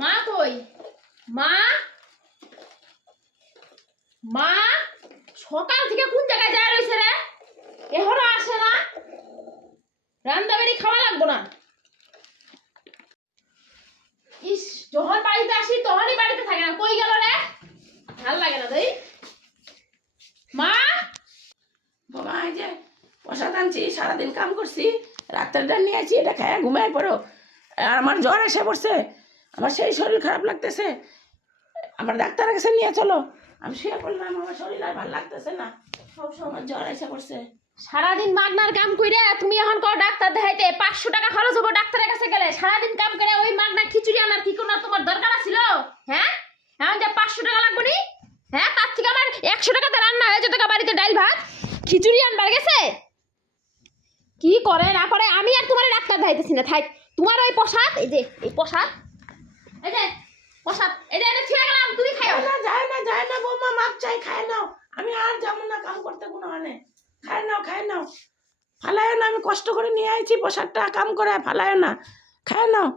মা কই? মা মা সকাল থেকে কোন জায়গায় যায় রইছে রে? এখনো আসে না? রান্না বাড়ি খাওয়া লাগবো না। ইস, যখন বাড়িতে আসি তখনই বাড়িতে থাকে না, কই গেল রে? ভাল লাগে না তাই। মা বাবা, এই যে প্রসাদ আনছি, সারাদিন কাম করছি, রাত্রেটা নিয়ে আছি, এটা খায় ঘুমায় পড়ো। আর আমার জ্বর এসে পড়ছে, আমার সেই শরীর খারাপ লাগতেছে, আমার ডাক্তারের কাছে নিয়ে চলো। আমি শুয়ে পড়লাম, আমার শরীর আর ভালো লাগতেছে না, আমার জ্বর এসে পড়ছে। সারাদিন মাগনার কাম কইরা তুমি এখন কও ডাক্তার দেখাইতে 500 টাকা খরচ হবে ডাক্তারের কাছে গেলে। সারাদিন কাম করে ওই মাগনা খিচুড়ি আনার কি কোন তোমার দরকার ছিল? হ্যাঁ, এখন যে 500 টাকা লাগবে নি? হ্যাঁ, তার থেকে আমার 100 টাকাতে রান্না হয়ে যেত বাড়িতে, ডাল ভাত খিচুড়ি আনবার গেছে। কি করে না করে আমি আর তোমার ডাক্তার দেখাইতেছি না, থাক। তোমার ওই প্রসাদ, এই যে এই প্রসাদ, এই যে প্রসাদ, এই যে এটা ছিঁড়ে গেলাম, তুমি খাও। না, যায় না বৌমা, মাপ চাই, খায় নাও। আমি আর যাবো না কাম করতে কোনো মানে। খায় নাও, ফালায় না। আমি কষ্ট করে নিয়ে আইছি প্রসাদটা, কাম করে ফালায় না, খায় নাও।